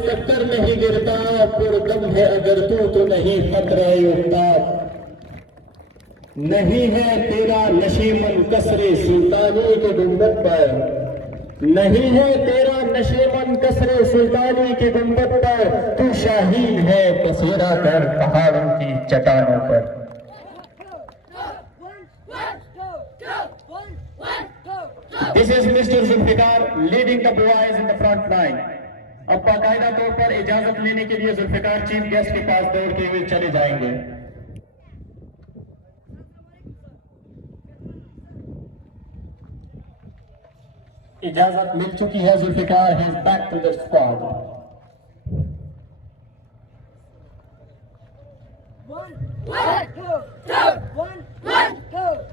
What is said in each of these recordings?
टक्कर नहीं गिरता, पुरदम है अगर तू नहीं खतरा उठता। नहीं है तेरा नशीमन कसरे सुल्तानी के गुंबद पर, नहीं है तेरा नशीमन कसरे सुल्तानी के गुंबद पर, तू शाहीन है बसेरा कर पहाड़ों की चट्टानों पर। This is Mr. Zulfikar leading the boys in the front line. अब बाकायदा तौर पर इजाजत लेने के लिए जुल्फिकार चीफ गेस्ट के पास दौड़ते हुए चले जाएंगे। इजाजत मिल चुकी है, Zulfiqar has back to the squad.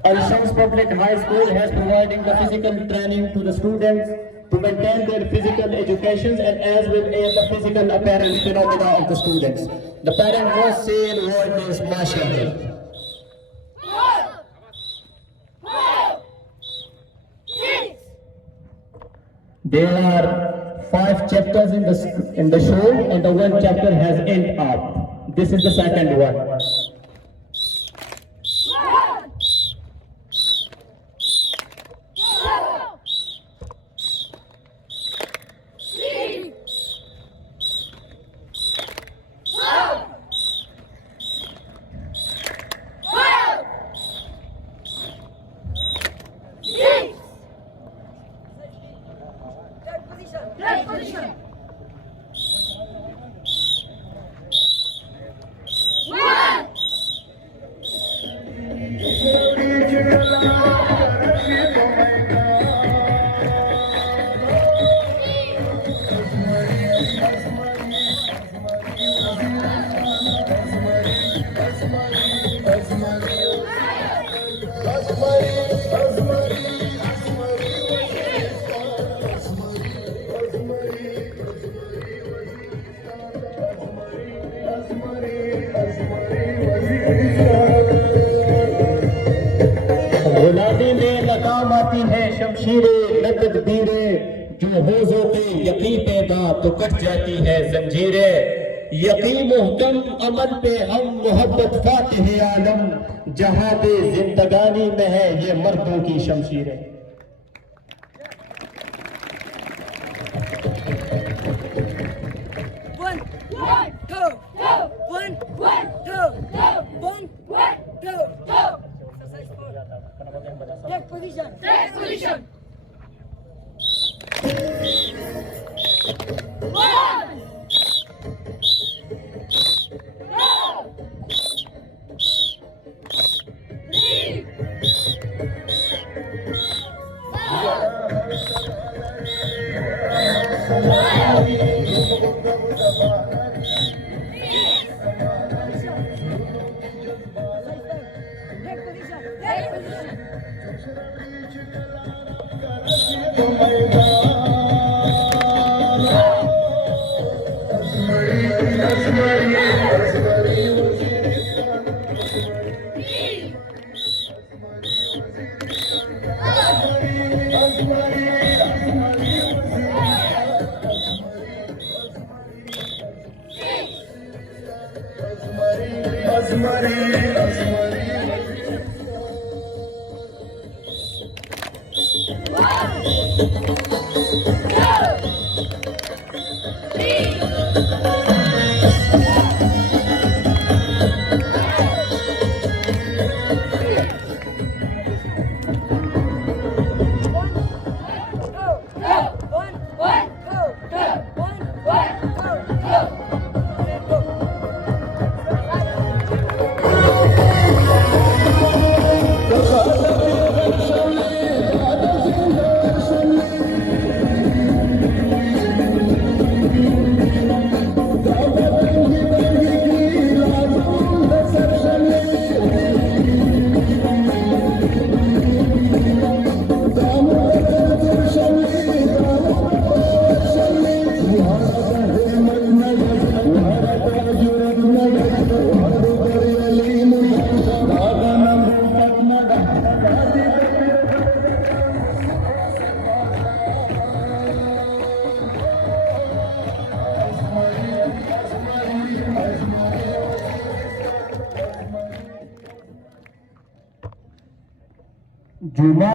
Al-Shams Public High School has providing the physical training to the students to maintain their physical education and as well as the physical appearance phenomena of the students. The parent was saying word is mashallah. There are 5 chapters in the show and the 1 chapter has end up. This is the second one. गुलाबी में नकाम आती है शमशीरें न तकदीरें, जो हो जोते यकीन पैदा तो कट जाती है जंजीरें। यकीन मुहकम अमल पे हम मोहब्बत फातिह आलम, जहां पे जिंदगानी में है ये मर्दों की शमशीरें। Take position. Take position. 1, 2, जुमा